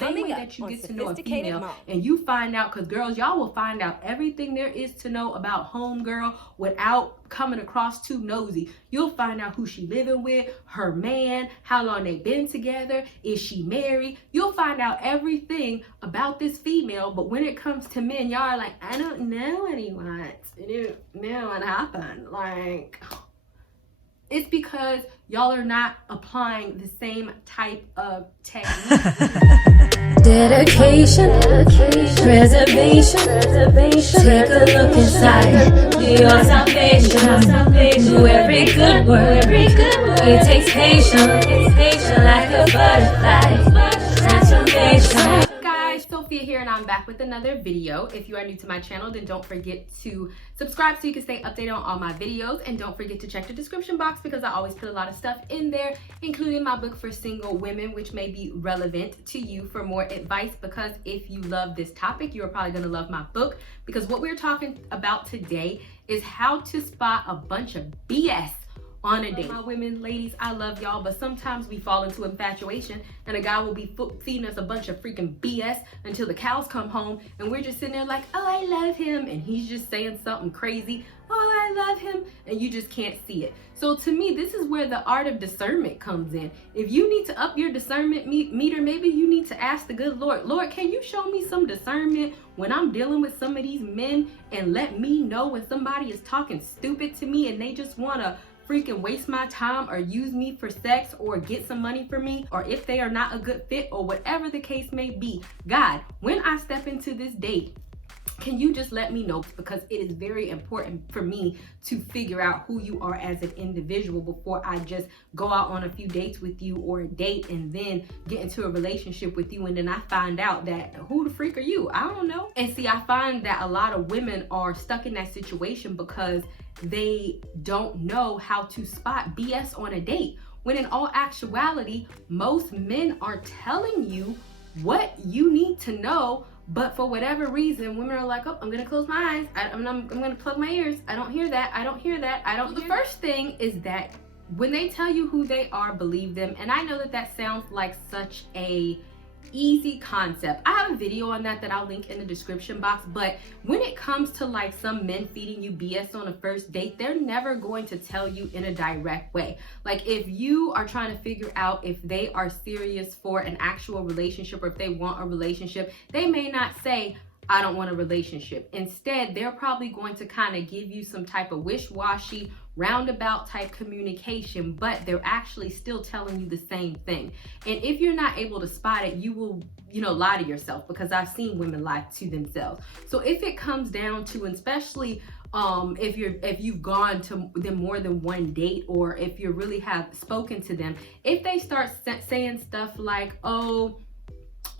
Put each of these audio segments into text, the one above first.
same way that you get to know a female and you find out, because girls, y'all will find out everything there is to know about homegirl without coming across too nosy. You'll find out who she living with, her man, how long they been together, is she married. You'll find out everything about this female, but when it comes to men, y'all are like, I don't know anyone. I don't know what happened. Like, it's because y'all are not applying the same type of technique. Dedication, preservation, take a look inside, do your salvation, do every good work, it takes patience, like a butterfly, transformation. Guys, Sophia here, and I'm back with another video. If you are new to my channel, then don't forget to subscribe so you can stay updated on all my videos, and don't forget to check the description box because I always put a lot of stuff in there, including my book for single women, which may be relevant to you for more advice, because if you love this topic, you're probably going to love my book, because what we're talking about today is how to spot a bunch of BS on a date. My women, ladies, I love y'all, but sometimes we fall into infatuation and a guy will be feeding us a bunch of freaking BS until the cows come home and we're just sitting there like, oh, I love him, and he's just saying something crazy. Oh, I love him, and you just can't see it. So to me, this is where the art of discernment comes in. If you need to up your discernment meter, maybe you need to ask the good Lord, Lord, can you show me some discernment when I'm dealing with some of these men, and let me know when somebody is talking stupid to me and they just want to freaking waste my time or use me for sex or get some money for me, or if they are not a good fit or whatever the case may be. God, when I step into this date, can you just let me know? Because it is very important for me to figure out who you are as an individual before I just go out on a few dates with you, or a date and then get into a relationship with you and then I find out that who the freak are you? I don't know. And see, I find that a lot of women are stuck in that situation because they don't know how to spot BS on a date, when in all actuality, most men are telling you what you need to know. But for whatever reason, women are like, oh, I'm gonna close my eyes, I'm gonna plug my ears, I don't hear that, I don't hear that, I don't. The first thing is that when they tell you who they are, believe them. And I know that that sounds like such a easy concept. I have a video on that I'll link in the description box, but when it comes to like some men feeding you BS on a first date, they're never going to tell you in a direct way. Like, if you are trying to figure out if they are serious for an actual relationship or if they want a relationship, they may not say, I don't want a relationship. Instead, they're probably going to kind of give you some type of wish-washy, roundabout type communication, but they're actually still telling you the same thing. And if you're not able to spot it, you will, lie to yourself, because I've seen women lie to themselves. So if it comes down to, and especially if you've gone to them more than one date, or if you really have spoken to them, if they start saying stuff like, oh,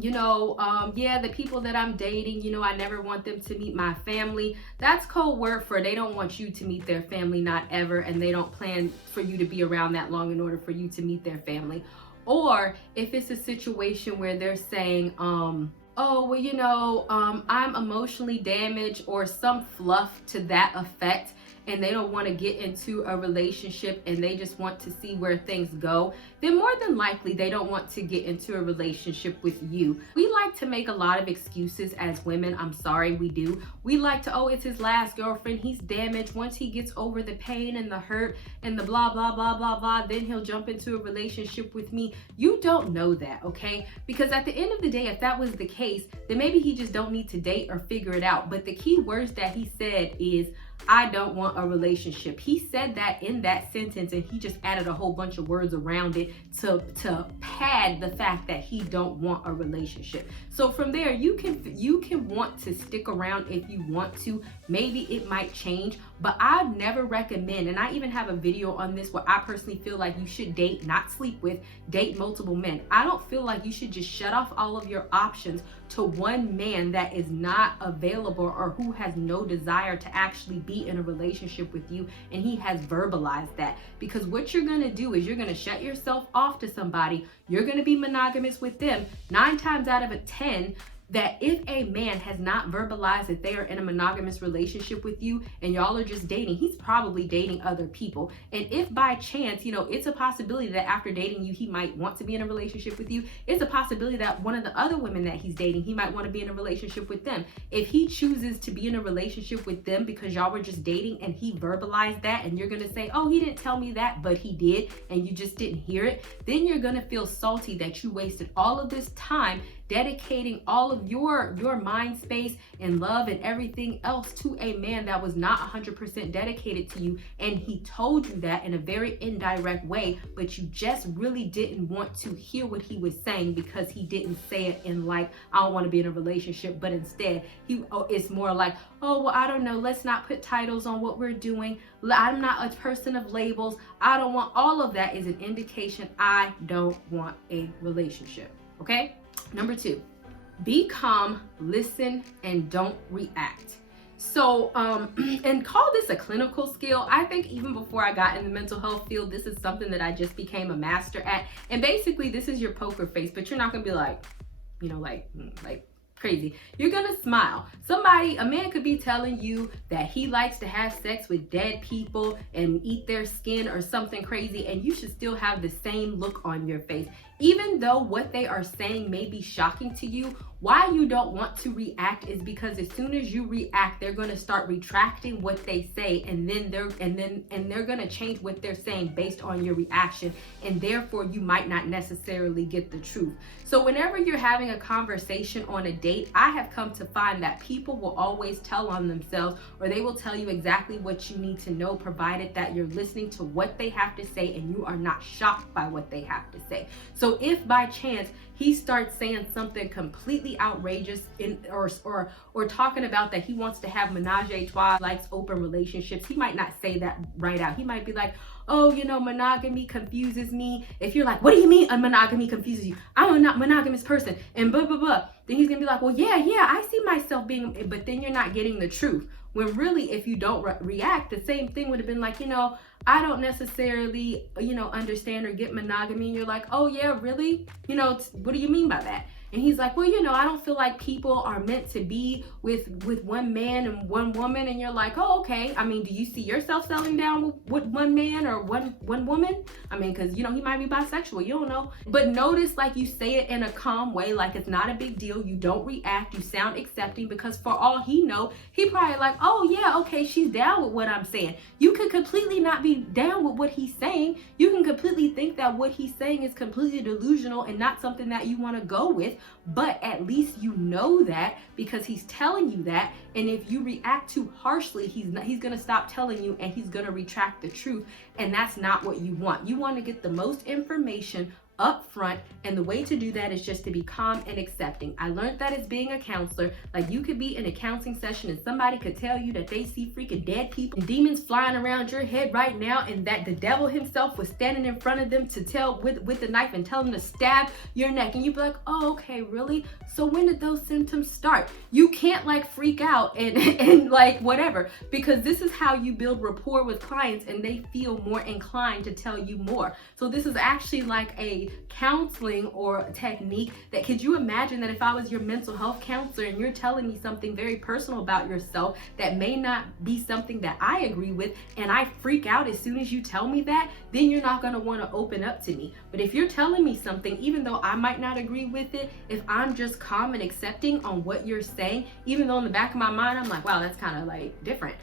yeah, the people that I'm dating, I never want them to meet my family. That's code word for they don't want you to meet their family, not ever, and they don't plan for you to be around that long in order for you to meet their family. Or if it's a situation where they're saying, oh, well, I'm emotionally damaged, or some fluff to that effect, and they don't want to get into a relationship and they just want to see where things go, then more than likely they don't want to get into a relationship with you. We like to make a lot of excuses as women. I'm sorry, we do. We like to, oh, it's his last girlfriend, he's damaged. Once he gets over the pain and the hurt and the blah, blah, blah, blah, blah, then he'll jump into a relationship with me. You don't know that, okay? Because at the end of the day, if that was the case, then maybe he just don't need to date or figure it out. But the key words that he said is, I don't want a relationship. He said that in that sentence, and he just added a whole bunch of words around it to pad the fact that he don't want a relationship. So from there, you can want to stick around if you want to. Maybe it might change, but I never recommend, and I even have a video on this where I personally feel like you should date, not sleep with, date multiple men. I don't feel like you should just shut off all of your options to one man that is not available or who has no desire to actually be in a relationship with you, and he has verbalized that. Because what you're going to do is you're going to shut yourself off to somebody, you're going to be monogamous with them. 9 times out of 10, that if a man has not verbalized that they are in a monogamous relationship with you and y'all are just dating, he's probably dating other people. And if by chance, you know, it's a possibility that after dating you, he might want to be in a relationship with you. It's a possibility that one of the other women that he's dating, he might want to be in a relationship with them. If he chooses to be in a relationship with them because y'all were just dating and he verbalized that, and you're going to say, oh, he didn't tell me that, but he did, and you just didn't hear it, then you're going to feel salty that you wasted all of this time dedicating all of your mind space and love and everything else to a man that was not 100% dedicated to you, and he told you that in a very indirect way, but you just really didn't want to hear what he was saying because he didn't say it in like, I don't want to be in a relationship, but instead it's more like, oh, well, I don't know, let's not put titles on what we're doing, I'm not a person of labels, I don't want. All of that is an indication I don't want a relationship. Okay? Number 2, be calm, listen, and don't react. So, and call this a clinical skill. I think even before I got in the mental health field, this is something that I just became a master at. And basically, this is your poker face, but you're not gonna be like, you know, like crazy. You're gonna smile. A man could be telling you that he likes to have sex with dead people and eat their skin or something crazy, and you should still have the same look on your face. Even though what they are saying may be shocking to you, why you don't want to react is because as soon as you react, they're going to start retracting what they say, and then they're going to change what they're saying based on your reaction, and therefore you might not necessarily get the truth. So whenever you're having a conversation on a date, I have come to find that people will always tell on themselves, or they will tell you exactly what you need to know, provided that you're listening to what they have to say and you are not shocked by what they have to say. So if by chance he starts saying something completely outrageous or talking about that he wants to have menage a trois, likes open relationships, he might not say that right out. He might be like, oh, you know, monogamy confuses me. If you're like, what do you mean a monogamy confuses you? I'm a not monogamous person, and blah, blah, blah. Then he's gonna be like, well, yeah, I see myself being, but then you're not getting the truth. When really, if you don't react, the same thing would have been like, you know, I don't necessarily, you know, understand or get monogamy. And you're like, oh yeah, really? You know, what do you mean by that? And he's like, well, you know, I don't feel like people are meant to be with one man and one woman. And you're like, oh, okay. I mean, do you see yourself settling down with one man or one woman? I mean, because, you know, he might be bisexual. You don't know. But notice, like, you say it in a calm way, like it's not a big deal. You don't react. You sound accepting, because for all he know, he probably like, oh, yeah, okay, she's down with what I'm saying. You could completely not be down with what he's saying. You can completely think that what he's saying is completely delusional and not something that you want to go with. But at least you know that, because he's telling you that. And if you react too harshly, he's going to stop telling you, and he's going to retract the truth. And that's not what you want. You want to get the most information up front, and the way to do that is just to be calm and accepting. I learned that as being a counselor. Like, you could be in a counseling session and somebody could tell you that they see freaking dead people and demons flying around your head right now, and that the devil himself was standing in front of them to tell with the knife and tell them to stab your neck, and you'd be like, oh, okay, really? So when did those symptoms start? You can't like freak out and like whatever, because this is how you build rapport with clients, and they feel more inclined to tell you more. So this is actually like a counseling or technique that, could you imagine that if I was your mental health counselor and you're telling me something very personal about yourself that may not be something that I agree with, and I freak out as soon as you tell me that, then you're not going to want to open up to me. But if you're telling me something, even though I might not agree with it, if I'm just calm and accepting on what you're saying, even though in the back of my mind I'm like, wow, that's kind of like different,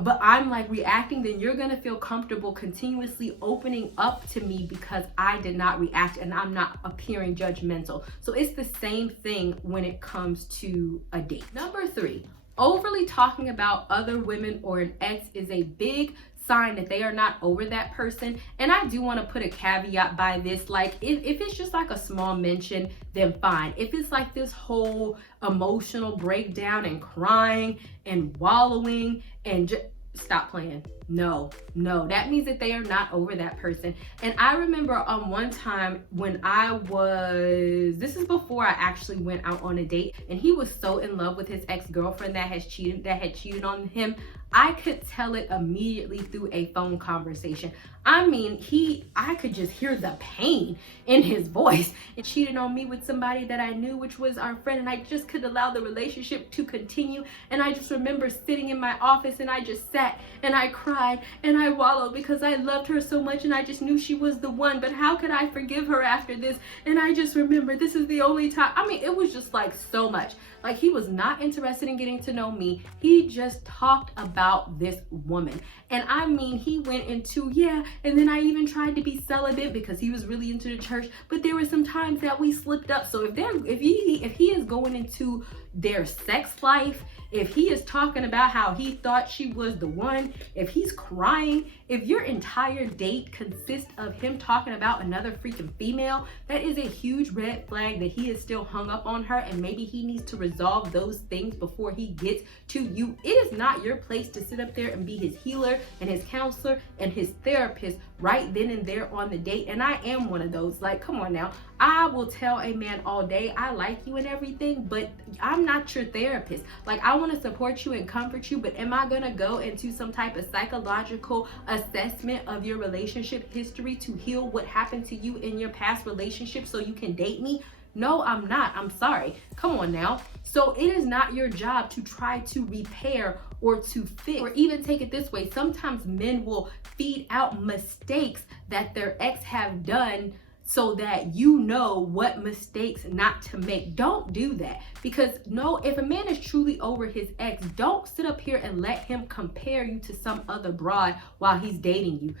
but I'm like reacting, then you're gonna feel comfortable continuously opening up to me because I did not react and I'm not appearing judgmental. So it's the same thing when it comes to a date. Number 3, overly talking about other women or an ex is a big sign that they are not over that person. And I do want to put a caveat by this. Like, if it's just like a small mention, then fine. If it's like this whole emotional breakdown and crying and wallowing and just stop playing. no, that means that they are not over that person. And I remember one time when this is before I actually went out on a date, and he was so in love with his ex-girlfriend that had cheated on him. I could tell it immediately through a phone conversation. I mean, I could just hear the pain in his voice. It cheated on me with somebody that I knew, which was our friend, and I just could allow the relationship to continue. And I just remember sitting in my office, and I just sat and I cried and I wallowed because I loved her so much, and I just knew she was the one. But how could I forgive her after this? And I just remember this is the only time. I mean, it was just like so much. Like, he was not interested in getting to know me. He just talked about this woman. And I mean, he went into, and then I even tried to be celibate because he was really into the church. But there were some times that we slipped up. So if he is going into their sex life, if he is talking about how he thought she was the one, if he's crying, if your entire date consists of him talking about another freaking female, that is a huge red flag that he is still hung up on her, and maybe he needs to resolve those things before he gets to you. It is not your place to sit up there and be his healer and his counselor and his therapist right then and there on the date. And I am one of those. Like, come on now. I will tell a man all day, I like you and everything, but I'm not your therapist. Like, I want to support you and comfort you, but am I going to go into some type of psychological assessment of your relationship history to heal what happened to you in your past relationship so you can date me? No, I'm not. I'm sorry. Come on now. So it is not your job to try to repair or to fix, or even take it this way. Sometimes men will feed out mistakes that their ex have done so that you know what mistakes not to make. Don't do that, because no, if a man is truly over his ex, don't sit up here and let him compare you to some other broad while he's dating you.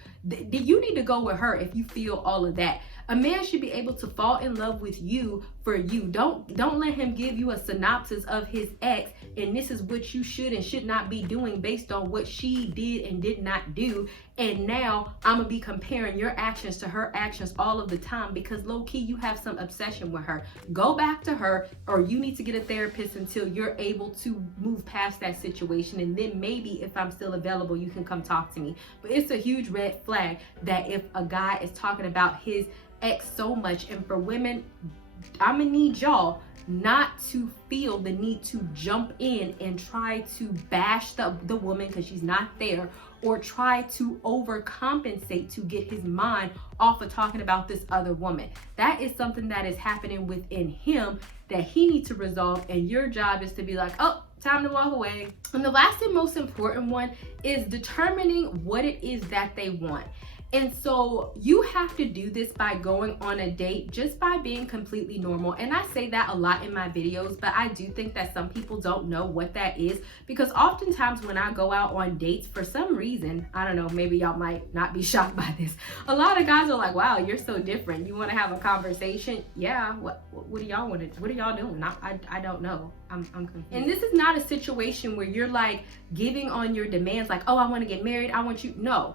You need to go with her if you feel all of that. A man should be able to fall in love with you for you. Don't let him give you a synopsis of his ex and this is what you should and should not be doing based on what she did and did not do. And now I'm gonna be comparing your actions to her actions all of the time, because low-key you have some obsession with her. Go back to her, or you need to get a therapist until you're able to move past that situation. And then maybe if I'm still available, you can come talk to me. But it's a huge red flag that if a guy is talking about his ex so much, and for women, I'm gonna need y'all not to feel the need to jump in and try to bash the woman because she's not there, or try to overcompensate to get his mind off of talking about this other woman. That is something that is happening within him that he needs to resolve, and your job is to be like, oh, time to walk away. And the last and most important one is determining what it is that they want. And so you have to do this by going on a date, just by being completely normal. And I say that a lot in my videos, but I do think that some people don't know what that is, because oftentimes when I go out on dates, for some reason, I don't know, maybe y'all might not be shocked by this, a lot of guys are like, wow, you're so different. You want to have a conversation? Yeah, what do y'all want to, what are y'all doing? I don't know. I'm confused. And this is not a situation where you're like giving on your demands, like, oh, I want to get married, I want you. No.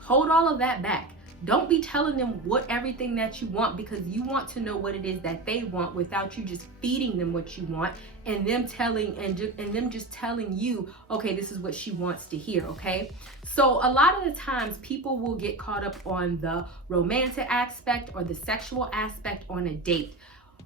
Hold all of that back. Don't be telling them everything that you want, because you want to know what it is that they want without you just feeding them what you want, and them just telling you, okay, this is what she wants to hear, okay? So a lot of the times people will get caught up on the romantic aspect or the sexual aspect on a date.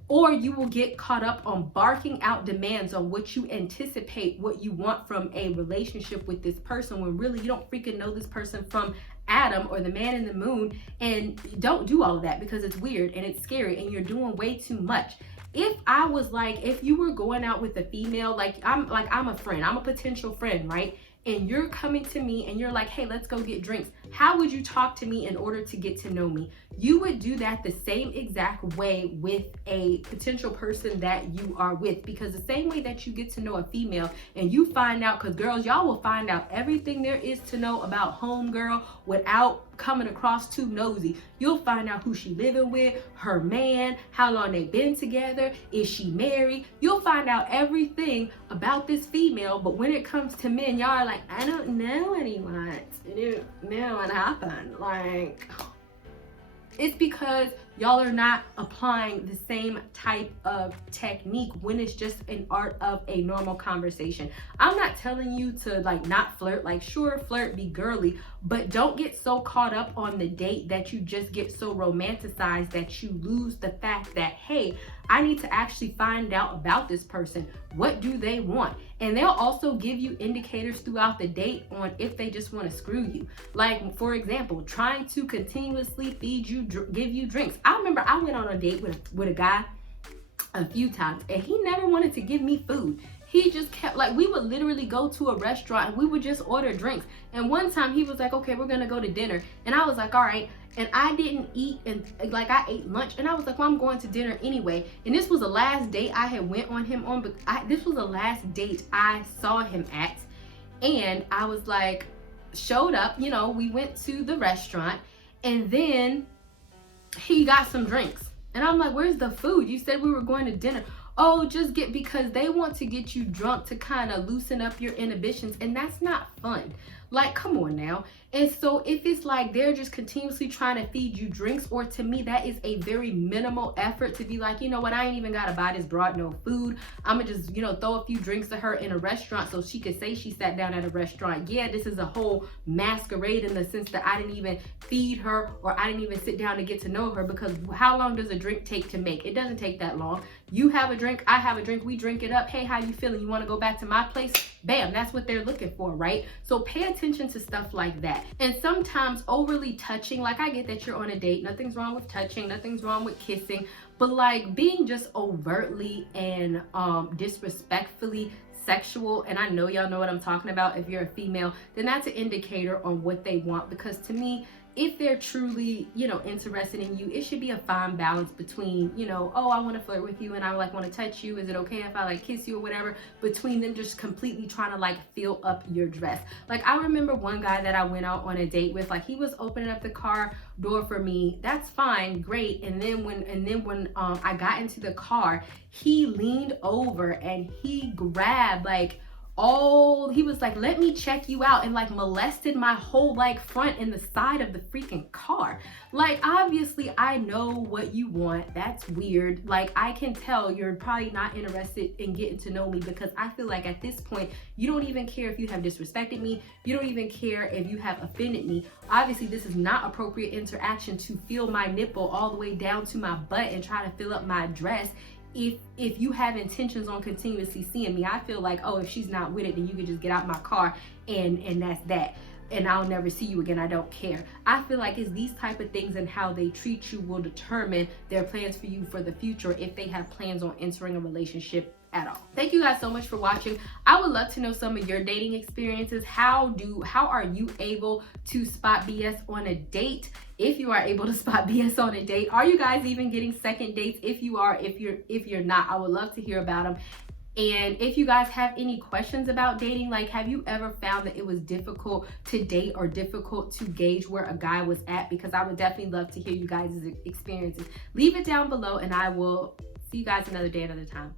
Or you will get caught up on barking out demands on what you anticipate, what you want from a relationship with this person, when really you don't freaking know this person from Adam or the man in the moon. And don't do all of that, because it's weird and it's scary and you're doing way too much. If you were going out with a female, I'm a friend, I'm a potential friend, right? And you're coming to me and you're like, hey, let's go get drinks. How would you talk to me in order to get to know me? You would do that the same exact way with a potential person that you are with, because the same way that you get to know a female and you find out, because girls, y'all will find out everything there is to know about homegirl without coming across too nosy. You'll find out who she living with, her man, how long they've been together, is she married. You'll find out everything about this female, but when it comes to men, y'all are like, I don't know what he wants. I don't know what happened. Like, it's because y'all are not applying the same type of technique when it's just an art of a normal conversation. I'm not telling you to like not flirt, like sure, flirt, be girly, but don't get so caught up on the date that you just get so romanticized that you lose the fact that, hey, I need to actually find out about this person. What do they want? And they'll also give you indicators throughout the date on if they just want to screw you. Like, for example, trying to continuously feed you, give you drinks. I remember I went on a date with a guy a few times and he never wanted to give me food. He just kept, like, we would literally go to a restaurant and we would just order drinks. And one time he was like, okay, we're gonna go to dinner. And I was like, all right. And I didn't eat, and like I ate lunch and I was like, well, I'm going to dinner anyway. And this was the last date I had went on him on, but this was the last date I saw him at. And I was like, showed up, you know, we went to the restaurant and then he got some drinks. And I'm like, where's the food? You said we were going to dinner. Oh, because they want to get you drunk to kind of loosen up your inhibitions, and that's not fun. Like, come on now. And so if it's like they're just continuously trying to feed you drinks, or to me, that is a very minimal effort to be like, you know what, I ain't even gotta buy this broad no food. I'ma just, you know, throw a few drinks to her in a restaurant so she could say she sat down at a restaurant. Yeah, this is a whole masquerade in the sense that I didn't even feed her or I didn't even sit down to get to know her, because how long does a drink take to make? It doesn't take that long. You have a drink, I have a drink, we drink it up. Hey, how you feeling? You wanna go back to my place? Bam, that's what they're looking for, right? So pay attention to stuff like that. And sometimes overly touching, like I get that you're on a date, nothing's wrong with touching, nothing's wrong with kissing, but like being just overtly and disrespectfully sexual, and I know y'all know what I'm talking about if you're a female, then that's an indicator on what they want. Because to me, if they're truly, you know, interested in you, it should be a fine balance between, you know, oh, I want to flirt with you and I like want to touch you. Is it okay if I like kiss you or whatever? Between them just completely trying to like fill up your dress. Like I remember one guy that I went out on a date with, like he was opening up the car door for me. That's fine, great. And then when I got into the car, he leaned over and he grabbed like he was like, let me check you out, and like molested my whole like front and the side of the freaking car. Like obviously I know what you want. That's weird. Like I can tell you're probably not interested in getting to know me, because I feel like at this point you don't even care if you have disrespected me. You don't even care if you have offended me. Obviously this is not appropriate interaction to feel my nipple all the way down to my butt and try to fill up my dress. If you have intentions on continuously seeing me, I feel like, oh, if she's not with it, then you can just get out my car and that's that. And I'll never see you again. I don't care. I feel like it's these type of things and how they treat you will determine their plans for you for the future, if they have plans on entering a relationship at all. Thank you guys so much for watching. I would love to know some of your dating experiences. How are you able to spot BS on a date? If you are able to spot BS on a date, are you guys even getting second dates? If you are, if you're not, I would love to hear about them. And if you guys have any questions about dating, like have you ever found that it was difficult to date or difficult to gauge where a guy was at? Because I would definitely love to hear you guys' experiences. Leave it down below and I will see you guys another day, another time.